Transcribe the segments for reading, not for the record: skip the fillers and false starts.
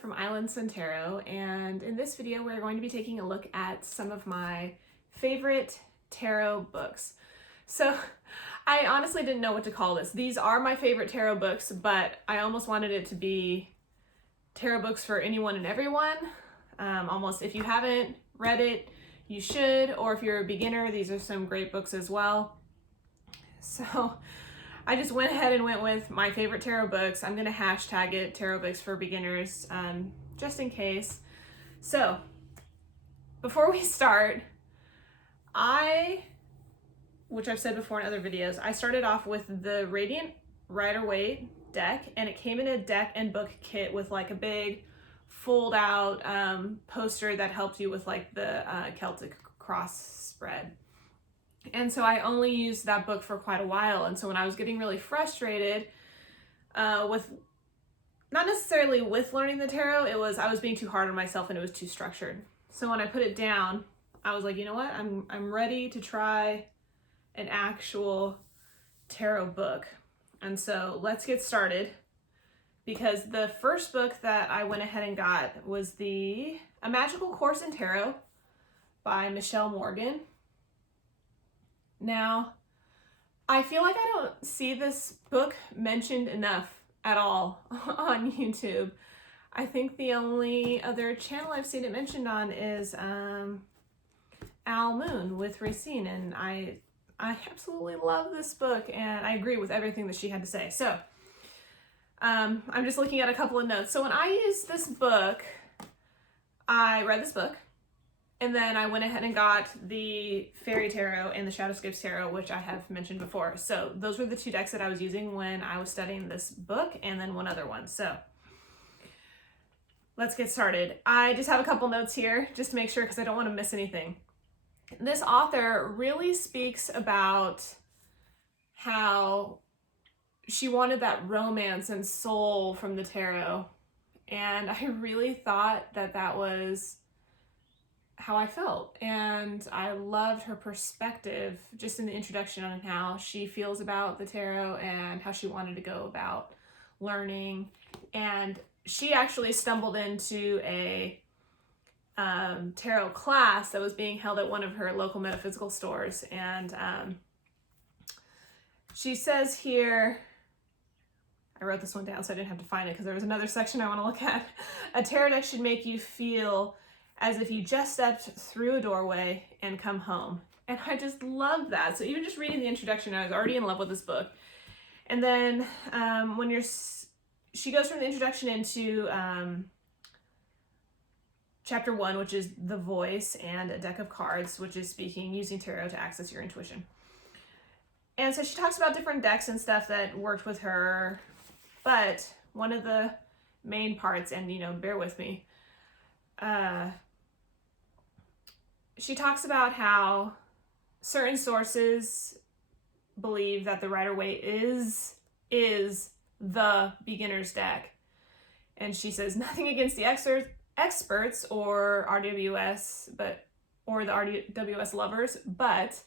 from Island Sun Tarot, and in this video we're going to be taking a look at some of my favorite tarot books. So I honestly didn't know what to call this. These are my favorite tarot books, but I almost wanted it to be tarot books for anyone and everyone. Almost, if you haven't read it, you should, or if you're a beginner, these are some great books as well. So I just went ahead and went with my favorite tarot books. I'm going to hashtag it tarot books for beginners, just in case. So before we start, which I've said before in other videos, I started off with the Radiant Rider-Waite deck, and it came in a deck and book kit with like a big fold out poster that helped you with like the Celtic cross spread. And so I only used that book for quite a while. And so when I was getting really frustrated with, not necessarily with learning the tarot, I was being too hard on myself and it was too structured. So when I put it down, I was like, you know what? I'm ready to try an actual tarot book. And so let's get started, because the first book that I went ahead and got was A Magical Course in Tarot by Michelle Morgan. Now, I feel like I don't see this book mentioned enough at all on YouTube. I think the only other channel I've seen it mentioned on is Al Moon with Racine, and I absolutely love this book, and I agree with everything that she had to say. So I'm just looking at a couple of notes. So when I used this book, I read this book, and then I went ahead and got the Fairy Tarot and the Shadowscapes Tarot, which I have mentioned before. So those were the two decks that I was using when I was studying this book, and then one other one. So let's get started. I just have a couple notes here just to make sure, because I don't want to miss anything. This author really speaks about how she wanted that romance and soul from the tarot. And I really thought that that was how I felt, and I loved her perspective just in the introduction on how she feels about the tarot and how she wanted to go about learning. And she actually stumbled into a tarot class that was being held at one of her local metaphysical stores, and she says here, I wrote this one down so I didn't have to find it because there was another section I want to look at. A tarot deck should make you feel as if you just stepped through a doorway and come home. And I just love that. So even just reading the introduction, I was already in love with this book. And then she goes from the introduction into chapter 1, which is the voice, and a deck of cards, which is speaking using tarot to access your intuition. And so she talks about different decks and stuff that worked with her, but one of the main parts, and bear with me, she talks about how certain sources believe that the Rider-Waite is the beginner's deck. And she says nothing against the experts or RWS, or the RWS lovers, but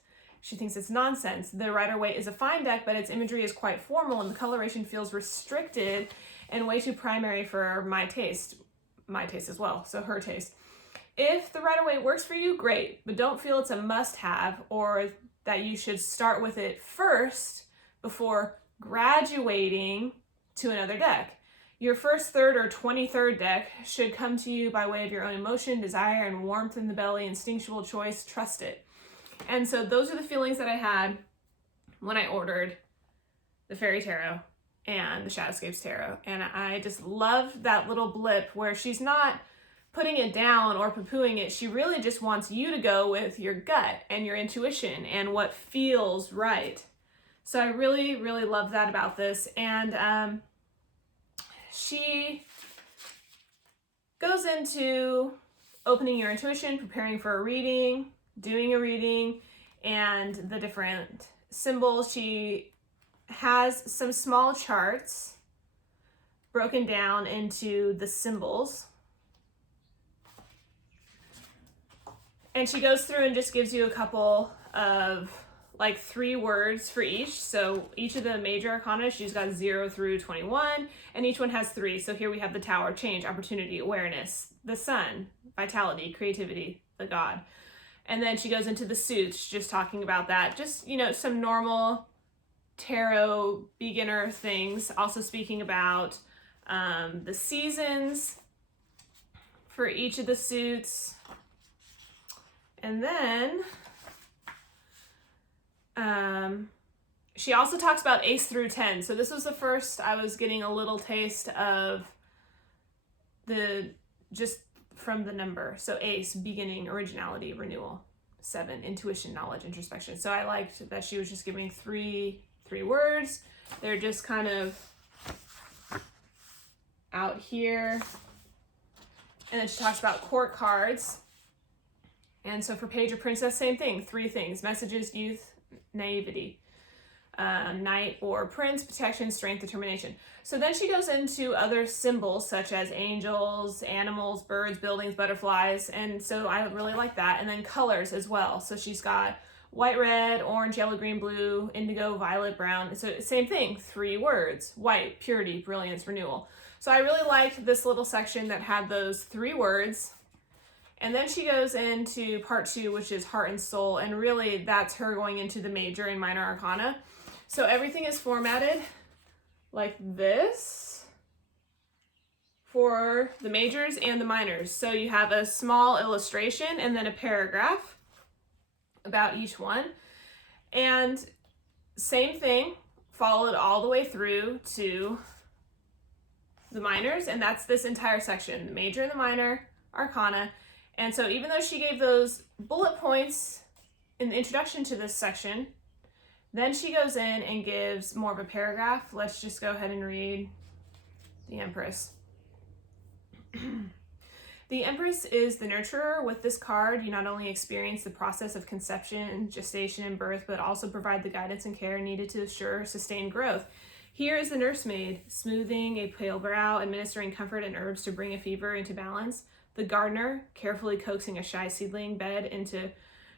she thinks it's nonsense. The Rider-Waite is a fine deck, but its imagery is quite formal and the coloration feels restricted and way too primary for my taste as well, so her taste. If the Rider-Waite works for you, great, but don't feel it's a must-have or that you should start with it first before graduating to another deck. Your first, third, or 23rd deck should come to you by way of your own emotion, desire, and warmth in the belly, instinctual choice. Trust it. And so those are the feelings that I had when I ordered the Fairy Tarot and the Shadowscapes Tarot. And I just loved that little blip where she's not putting it down or poo-pooing it. She really just wants you to go with your gut and your intuition and what feels right. So I really, really love that about this. And she goes into opening your intuition, preparing for a reading, doing a reading, and the different symbols. She has some small charts broken down into the symbols. And she goes through and just gives you a couple of like 3 words for each. So each of the major arcana, she's got 0 through 21, and each one has 3. So here we have the Tower, change, opportunity, awareness, the Sun, vitality, creativity, the God. And then she goes into the suits, just talking about that. Just, you know, some normal tarot beginner things. Also speaking about the seasons for each of the suits. And then she also talks about Ace through 10. So this was the first I was getting a little taste of the, just from the number. So Ace, beginning, originality, renewal. 7, intuition, knowledge, introspection. So I liked that she was just giving three words. They're just kind of out here. And then she talks about court cards. And so for Page or Princess, same thing. 3 things: messages, youth, naivety. Knight or Prince, protection, strength, determination. So then she goes into other symbols such as angels, animals, birds, buildings, butterflies. And so I really like that. And then colors as well. So she's got white, red, orange, yellow, green, blue, indigo, violet, brown. So same thing, 3 words: white, purity, brilliance, renewal. So I really liked this little section that had those 3 words. And then she goes into part 2, which is heart and soul. And really that's her going into the major and minor arcana. So everything is formatted like this for the majors and the minors. So you have a small illustration and then a paragraph about each one. And same thing, followed all the way through to the minors. And that's this entire section, the major and the minor arcana. And so even though she gave those bullet points in the introduction to this section, then she goes in and gives more of a paragraph. Let's just go ahead and read the Empress. The Empress is the nurturer. With this card, you not only experience the process of conception, gestation, and birth, but also provide the guidance and care needed to assure sustained growth. Here is the nursemaid, smoothing a pale brow, administering comfort and herbs to bring a fever into balance. The gardener, carefully coaxing a shy seedling bed into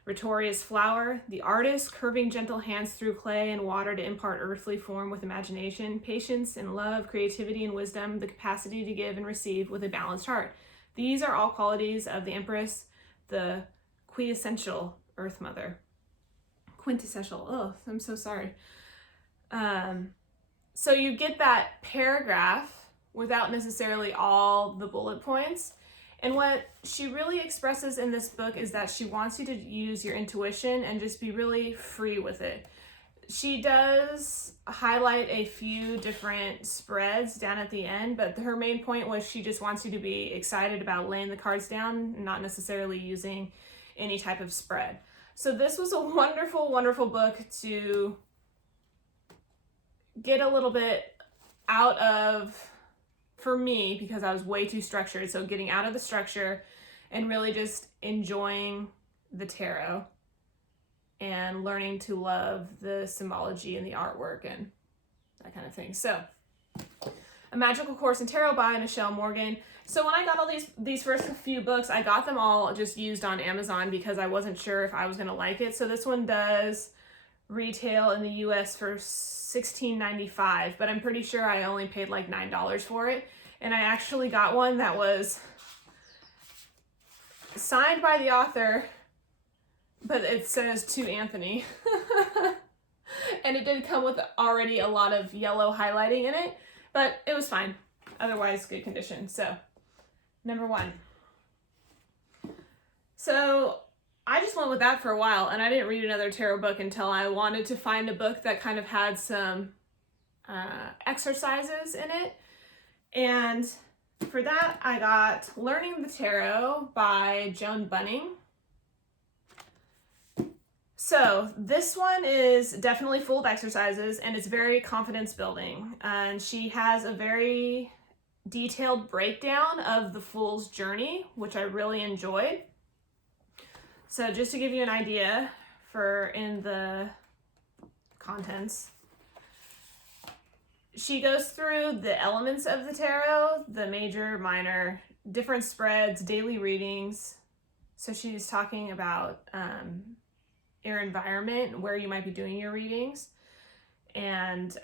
Retoria's flower. The artist, curving gentle hands through clay and water to impart earthly form with imagination, patience and love, creativity and wisdom, the capacity to give and receive with a balanced heart. These are all qualities of the Empress, the quintessential Earth Mother. Quintessential. Oh, I'm so sorry. So you get that paragraph without necessarily all the bullet points. And what she really expresses in this book is that she wants you to use your intuition and just be really free with it. She does highlight a few different spreads down at the end, but her main point was she just wants you to be excited about laying the cards down, not necessarily using any type of spread. So this was a wonderful, wonderful book to get a little bit out of, for me, because I was way too structured. So getting out of the structure and really just enjoying the tarot and learning to love the symbology and the artwork and that kind of thing. So A Magical Course in Tarot by Michelle Morgan. So when I got all these first few books, I got them all just used on Amazon because I wasn't sure if I was going to like it. So this one does retail in the US for $16.95, but I'm pretty sure I only paid like $9 for it. And I actually got one that was signed by the author, but it says to Anthony. And it did come with already a lot of yellow highlighting in it, but it was fine. Otherwise, good condition. So, number 1. So I just went with that for a while, and I didn't read another tarot book until I wanted to find a book that kind of had some exercises in it. And for that, I got Learning the Tarot by Joan Bunning. So this one is definitely full of exercises, and it's very confidence building. And she has a very detailed breakdown of the Fool's Journey, which I really enjoyed. So just to give you an idea for in the contents, she goes through the elements of the tarot, the major, minor, different spreads, daily readings. So she's talking about your environment where you might be doing your readings, and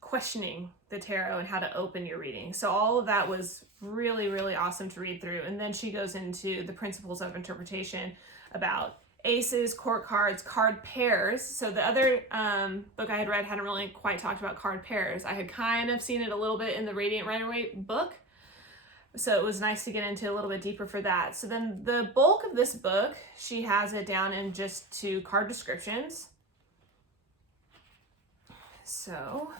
questioning the tarot and how to open your reading. So all of that was really, really awesome to read through. And then she goes into the principles of interpretation about aces, court cards, card pairs. So the other book I had read hadn't really quite talked about card pairs. I had kind of seen it a little bit in the Radiant Rider-Waite book, so it was nice to get into a little bit deeper for that. So then the bulk of this book, she has it down in just 2 card descriptions. So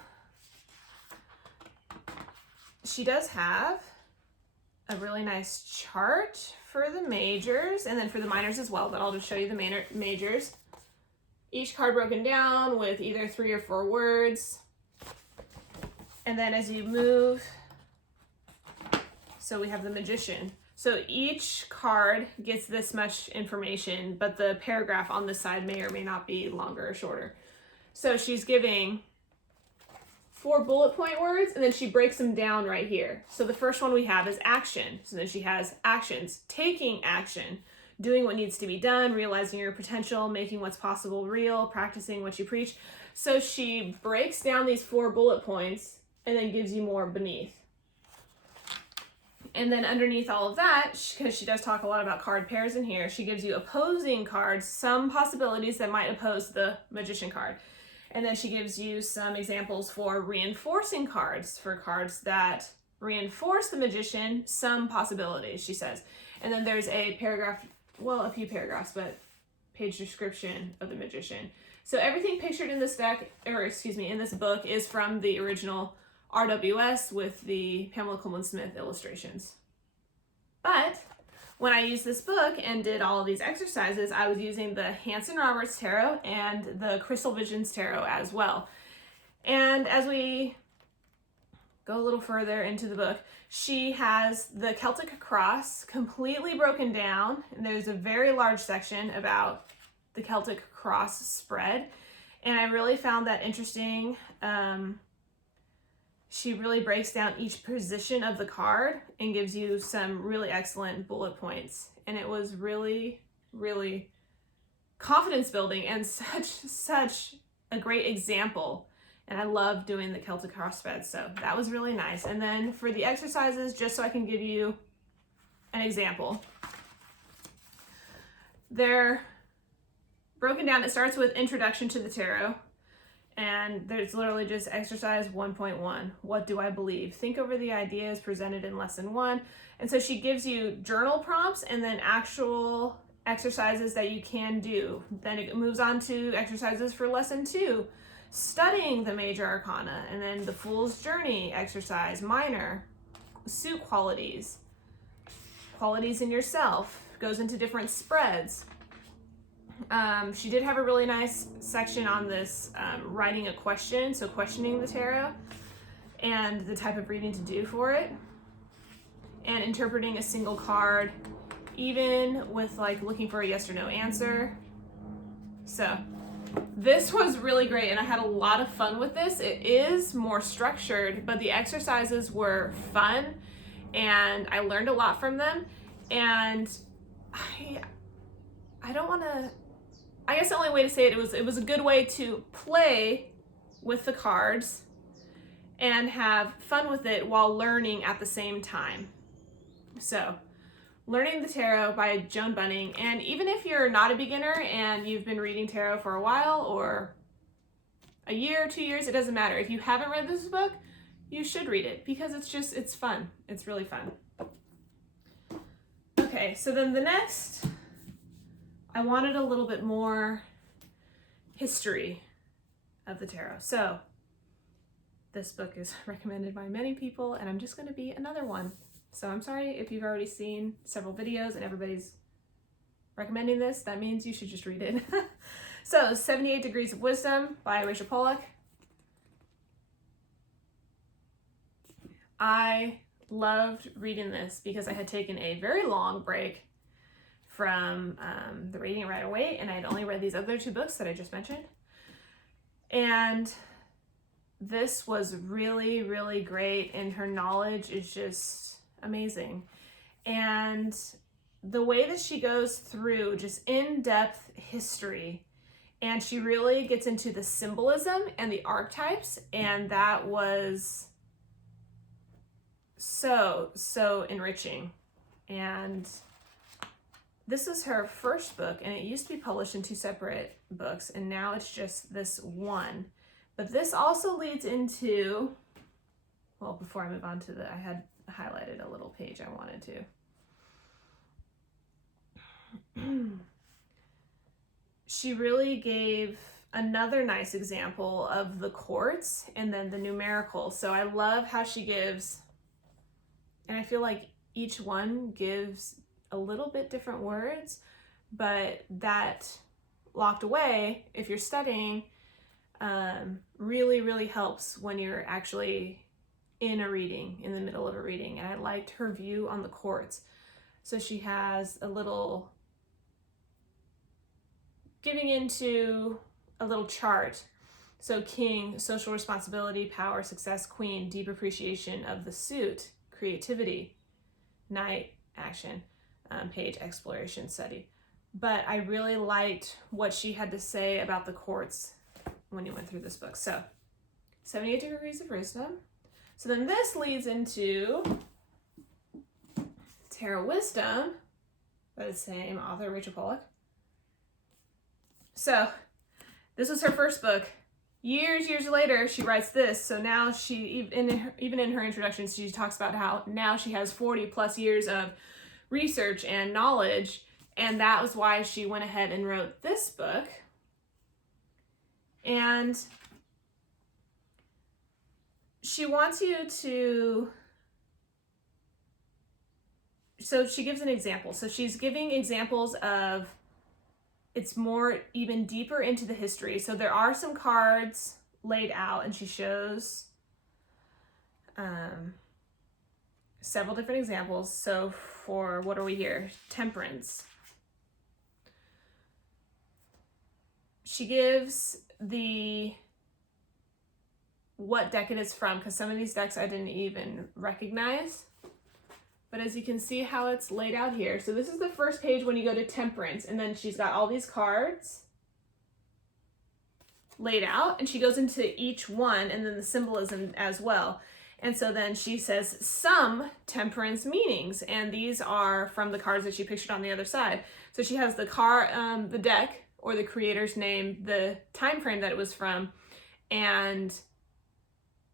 she does have a really nice chart for the majors and then for the minors as well, but I'll just show you the majors. Each card broken down with either 3 or 4 words. And then as you move, so we have the Magician. So each card gets this much information, but the paragraph on this side may or may not be longer or shorter. So she's giving 4 bullet point words, and then she breaks them down right here. So the first one we have is action. So then she has actions: taking action, doing what needs to be done, realizing your potential, making what's possible real, practicing what you preach. So she breaks down these 4 bullet points and then gives you more beneath. And then underneath all of that, because she does talk a lot about card pairs in here, she gives you opposing cards, some possibilities that might oppose the Magician card. And then she gives you some examples for reinforcing cards, for cards that reinforce the Magician, some possibilities, she says. And then there's a paragraph, well, a few paragraphs, but page description of the Magician. So everything pictured in this deck, or excuse me, in this book is from the original RWS with the Pamela Coleman-Smith illustrations. But when I used this book and did all of these exercises, I was using the Hanson Roberts Tarot and the Crystal Visions Tarot as well. And as we go a little further into the book, she has the Celtic Cross completely broken down, and there's a very large section about the Celtic Cross spread, and I really found that interesting. She really breaks down each position of the card and gives you some really excellent bullet points. And it was really, really confidence building and such a great example. And I love doing the Celtic Cross spread, so that was really nice. And then for the exercises, just so I can give you an example, they're broken down. It starts with Introduction to the Tarot. And there's literally just exercise 1.1. What do I believe? Think over the ideas presented in lesson 1. And so she gives you journal prompts and then actual exercises that you can do. Then it moves on to exercises for lesson 2, studying the major arcana, and then the Fool's Journey exercise, minor, suit qualities, qualities in yourself, goes into different spreads. She did have a really nice section on this, writing a question, so questioning the tarot and the type of reading to do for it, and interpreting a single card, even with like looking for a yes or no answer. So this was really great, and I had a lot of fun with this. It is more structured, but the exercises were fun, and I learned a lot from them. And I don't want to, I guess the only way to say it was a good way to play with the cards and have fun with it while learning at the same time. So, Learning the Tarot by Joan Bunning. And even if you're not a beginner and you've been reading tarot for a while, or a year or 2 years, it doesn't matter. If you haven't read this book, you should read it because it's fun. It's really fun. Okay, so then the next, I wanted a little bit more history of the tarot. So this book is recommended by many people, and I'm just going to be another one. So I'm sorry if you've already seen several videos and everybody's recommending this. That means you should just read it. So 78 Degrees of Wisdom by Rachel Pollack. I loved reading this because I had taken a very long break from the Radiant Rider-Waite, and I had only read these other 2 books that I just mentioned. And this was really, really great, and her knowledge is just amazing. And the way that she goes through just in-depth history And she really gets into the symbolism and the archetypes, and that was so enriching. And this is her first book, and it used to be published in 2 separate books, and now it's just this one. But this also leads into, well, before I move on to I had highlighted a little page I wanted to. She really gave another nice example of the quartz and then the numerical. So I love how she gives, and I feel like each one gives a little bit different words, but that locked away, if you're studying, really helps when you're actually in a reading, in the middle of a reading. And I liked her view on the quartz. So she has a little, giving into a little chart. So king, social responsibility, power, success, queen, deep appreciation of the suit, creativity, knight, action, page, exploration, study. But I really liked what she had to say about the quartz when you went through this book. So 78 Degrees of Wisdom. So then this leads into Tarot Wisdom by the same author, Rachel Pollack. So this was her first book. Years later, she writes this. So now she, even in her introduction, she talks about how now she has 40 plus years of research and knowledge. And that was why she went ahead and wrote this book. And she wants you to, so she gives an example. So she's giving examples of, it's more even deeper into the history. So there are some cards laid out, and she shows several different examples. So for, what are we here? Temperance. She gives what deck it is from, because some of these decks I didn't even recognize. But as you can see how it's laid out here. So this is the first page when you go to Temperance, and then she's got all these cards laid out, and she goes into each one and then the symbolism as well. And so then she says some temperance meanings, and these are from the cards that she pictured on the other side. So she has the deck or the creator's name, the time frame that it was from, and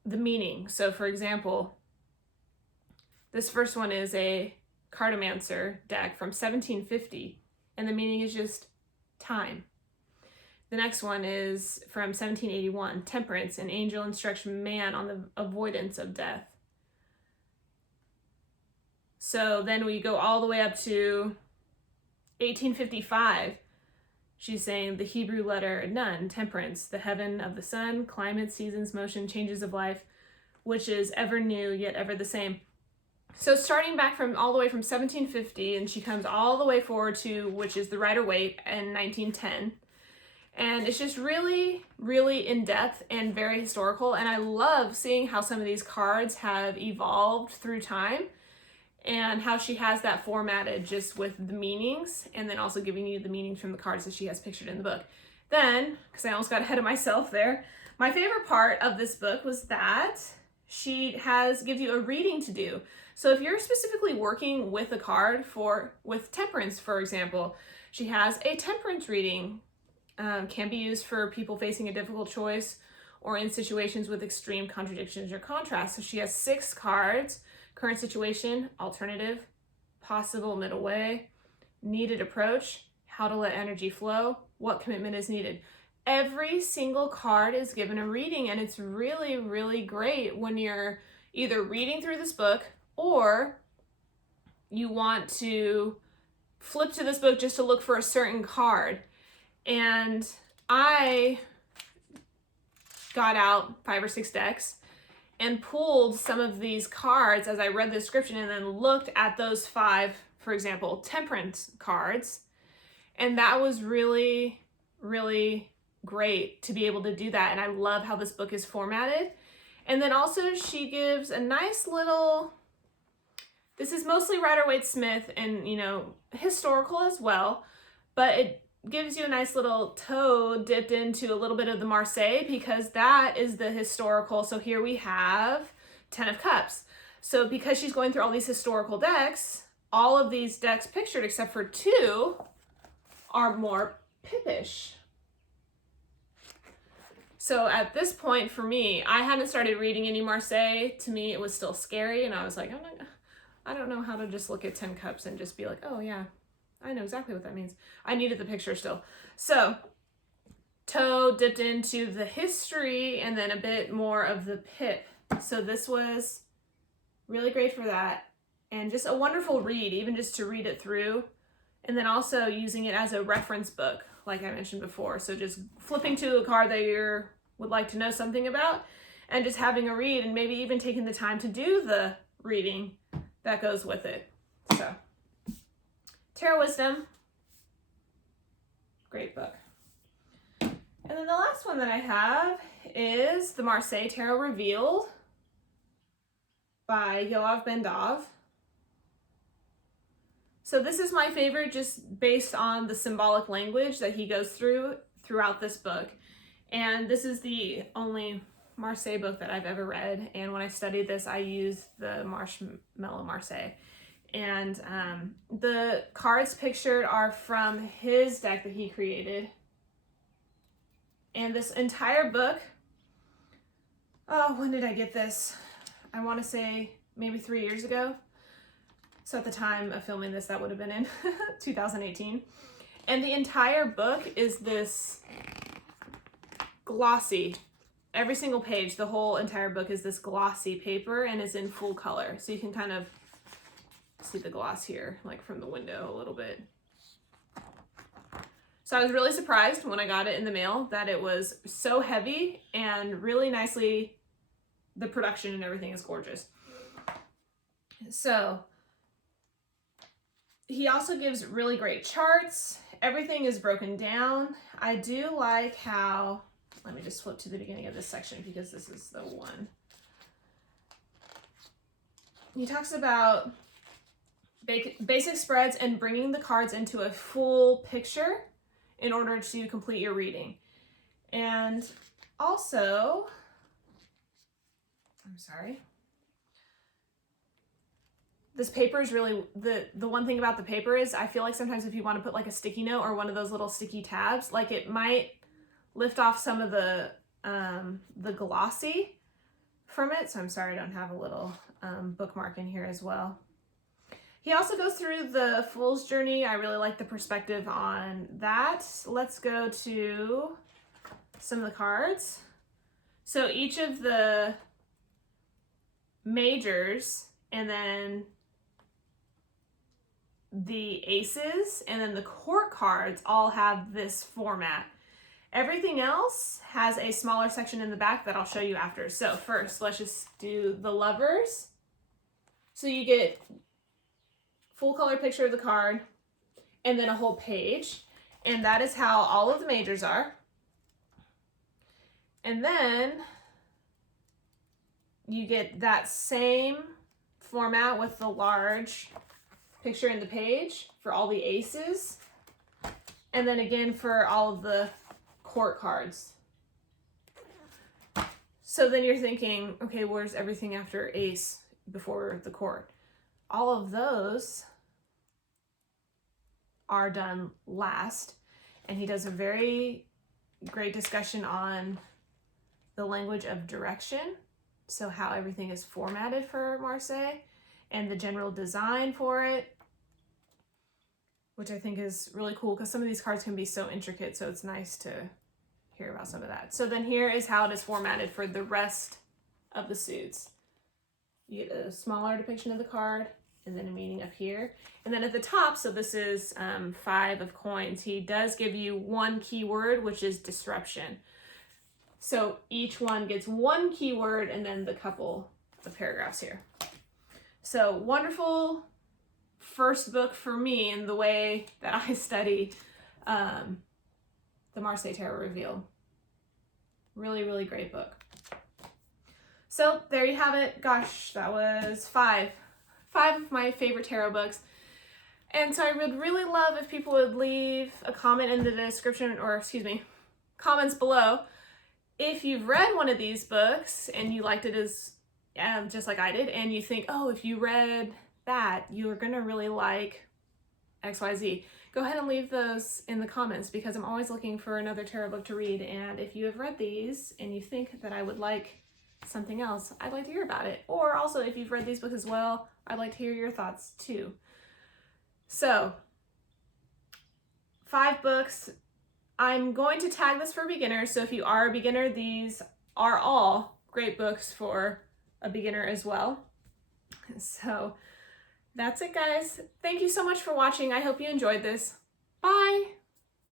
the meaning. So for example, this first one is a cartomancer deck from 1750, and the meaning is just time. The next one is from 1781, Temperance, an angel instructs man on the avoidance of death. So then we go all the way up to 1855. She's saying the Hebrew letter Nun, temperance, the heaven of the sun, climate, seasons, motion, changes of life, which is ever new yet ever the same. So starting back from all the way from 1750, and she comes all the way forward to, which is the Rider-Waite in 1910. And it's just really, really in-depth and very historical. And I love seeing how some of these cards have evolved through time, and how she has that formatted just with the meanings, and then also giving you the meanings from the cards that she has pictured in the book. Then, because I almost got ahead of myself there, my favorite part of this book was that she gives you a reading to do. So if you're specifically working with a card with temperance, for example, she has a temperance reading. Can be used for people facing a difficult choice or in situations with extreme contradictions or contrasts. So she has 6 cards: current situation, alternative, possible middle way, needed approach, how to let energy flow, what commitment is needed. Every single card is given a reading, and it's really, really great when you're either reading through this book or you want to flip to this book just to look for a certain card. And I got out 5 or 6 decks and pulled some of these cards as I read the description, and then looked at those 5, for example, temperance cards. And that was really, really great to be able to do that. And I love how this book is formatted. And then also she gives a nice little, this is mostly Rider-Waite Smith and, historical as well, but gives you a nice little toe dipped into a little bit of the Marseille, because that is the historical. So here we have 10 of Cups. So because she's going through all these historical decks, all of these decks pictured except for 2 are more pippish. So at this point for me, I hadn't started reading any Marseille. To me, it was still scary, and I was like, I don't know how to just look at 10 Cups and just be like, oh yeah, I know exactly what that means. I needed the picture still. So toe dipped into the history and then a bit more of the pip. So this was really great for that, and just a wonderful read, even just to read it through, and then also using it as a reference book, like I mentioned before. So just flipping to a card that you would like to know something about, and just having a read, and maybe even taking the time to do the reading that goes with it. So Tarot Wisdom, great book. And then the last one that I have is the Marseille Tarot Revealed by Yoav Ben-Dov. So this is my favorite, just based on the symbolic language that he goes throughout this book. And this is the only Marseille book that I've ever read. And when I studied this, I used the Marshmallow Marseille. And the cards pictured are from his deck that he created. And this entire book, oh, when did I get this? I want to say maybe 3 years ago. So at the time of filming this, that would have been in 2018. And the entire book is this glossy, every single page, the whole entire book is this glossy paper and is in full color. So you can kind of see the gloss here, like from the window a little bit. So I was really surprised when I got it in the mail that it was so heavy and really nicely, the production and everything is gorgeous. So he also gives really great charts. Everything is broken down. I do like how, let me just flip to the beginning of this section because this is the one. He talks about basic spreads and bringing the cards into a full picture in order to complete your reading. And also, I'm sorry, this paper is really, the one thing about the paper is I feel like sometimes if you want to put like a sticky note or one of those little sticky tabs, like it might lift off some of the glossy from it. So I'm sorry I don't have a little bookmark in here as well. He also goes through the Fool's Journey. I really like the perspective on that. Let's go to some of the cards. So each of the majors, and then the aces, and then the court cards all have this format. Everything else has a smaller section in the back that I'll show you after. So first, let's just do the Lovers. So you get full color picture of the card and then a whole page. And that is how all of the majors are. And then you get that same format with the large picture in the page for all the aces. And then again for all of the court cards. So then you're thinking, okay, where's everything after ace before the court? All of those are done last. And he does a very great discussion on the language of direction. So how everything is formatted for Marseille and the general design for it, which I think is really cool because some of these cards can be so intricate. So it's nice to hear about some of that. So then here is how it is formatted for the rest of the suits. You get a smaller depiction of the card and then a meaning up here. And then at the top, so this is 5 of coins, he does give you one keyword, which is disruption. So each one gets one keyword and then the couple of paragraphs here. So wonderful first book for me in the way that I study the Marseille Tarot Revealed. Really, really great book. So there you have it. Gosh, that was five of my favorite tarot books. And so I would really love if people would leave a comment in the description, or excuse me, comments below, if you've read one of these books and you liked it as just like I did, and you think, oh, if you read that, you're gonna really like XYZ. Go ahead and leave those in the comments, because I'm always looking for another tarot book to read. And if you have read these and you think that I would like something else, I'd like to hear about it. Or also, if you've read these books as well, I'd like to hear your thoughts too. So, 5 books. I'm going to tag this for beginners, so if you are a beginner, these are all great books for a beginner as well. So that's it, guys. Thank you so much for watching. I hope you enjoyed this. Bye!